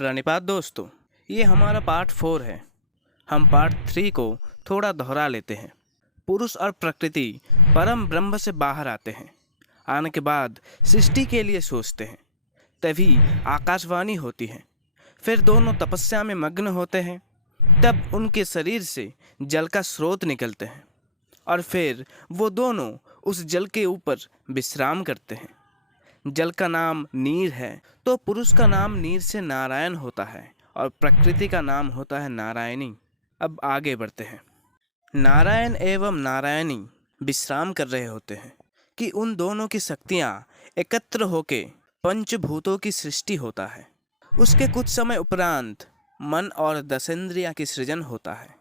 प्रणिपात दोस्तों, ये हमारा पार्ट 4 है। हम पार्ट 3 को थोड़ा दोहरा लेते हैं। पुरुष और प्रकृति परम ब्रह्म से बाहर आते हैं। आने के बाद सृष्टि के लिए सोचते हैं। तभी आकाशवाणी होती है। फिर दोनों तपस्या में मग्न होते हैं। तब उनके शरीर से जल का स्रोत निकलते हैं और फिर वो दोनों उस जल के ऊपर विश्राम करते हैं। जल का नाम नीर है, तो पुरुष का नाम नीर से नारायण होता है और प्रकृति का नाम होता है नारायणी। अब आगे बढ़ते हैं। नारायण एवं नारायणी विश्राम कर रहे होते हैं कि उन दोनों की शक्तियाँ एकत्र होके पंचभूतों की सृष्टि होता है। उसके कुछ समय उपरांत मन और दशेंद्रिया की सृजन होता है,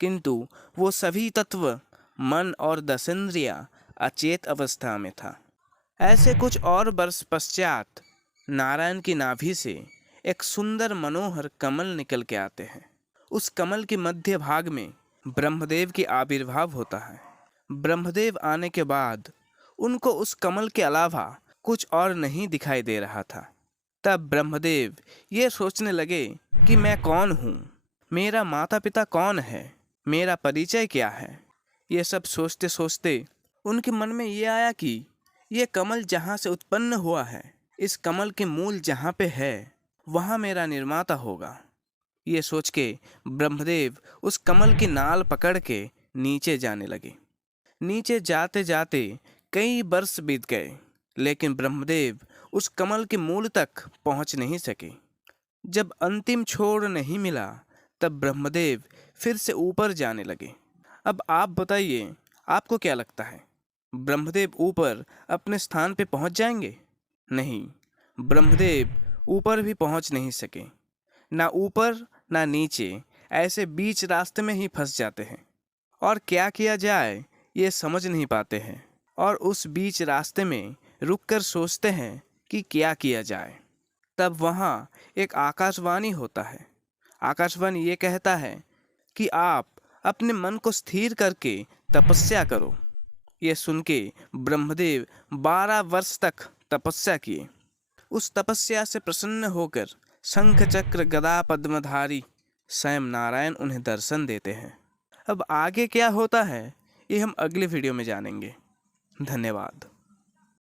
किंतु वो सभी तत्व मन और दशेंद्रिया अचेत अवस्था में था। ऐसे कुछ और वर्ष पश्चात नारायण की नाभि से एक सुंदर मनोहर कमल निकल के आते हैं। उस कमल के मध्य भाग में ब्रह्मदेव की आविर्भाव होता है। ब्रह्मदेव आने के बाद उनको उस कमल के अलावा कुछ और नहीं दिखाई दे रहा था। तब ब्रह्मदेव ये सोचने लगे कि मैं कौन हूँ, मेरा माता पिता कौन है, मेरा परिचय क्या है। ये सब सोचते सोचते उनके मन में ये आया कि ये कमल जहाँ से उत्पन्न हुआ है, इस कमल के मूल जहाँ पे है, वहाँ मेरा निर्माता होगा। ये सोच के ब्रह्मदेव उस कमल की नाल पकड़ के नीचे जाने लगे। नीचे जाते जाते कई वर्ष बीत गए, लेकिन ब्रह्मदेव उस कमल के मूल तक पहुँच नहीं सके। जब अंतिम छोर नहीं मिला, तब ब्रह्मदेव फिर से ऊपर जाने लगे। अब आप बताइए, आपको क्या लगता है, ब्रह्मदेव ऊपर अपने स्थान पे पहुंच जाएंगे? नहीं, ब्रह्मदेव ऊपर भी पहुंच नहीं सके। ना ऊपर ना नीचे, ऐसे बीच रास्ते में ही फंस जाते हैं और क्या किया जाए ये समझ नहीं पाते हैं और उस बीच रास्ते में रुककर सोचते हैं कि क्या किया जाए। तब वहाँ एक आकाशवाणी होता है। आकाशवाणी ये कहता है कि आप अपने मन को स्थिर करके तपस्या करो। ये सुन के ब्रह्मदेव 12 वर्ष तक तपस्या किए। उस तपस्या से प्रसन्न होकर शंख चक्र गदा पद्मधारी स्वयं नारायण उन्हें दर्शन देते हैं। अब आगे क्या होता है ये हम अगले वीडियो में जानेंगे। धन्यवाद।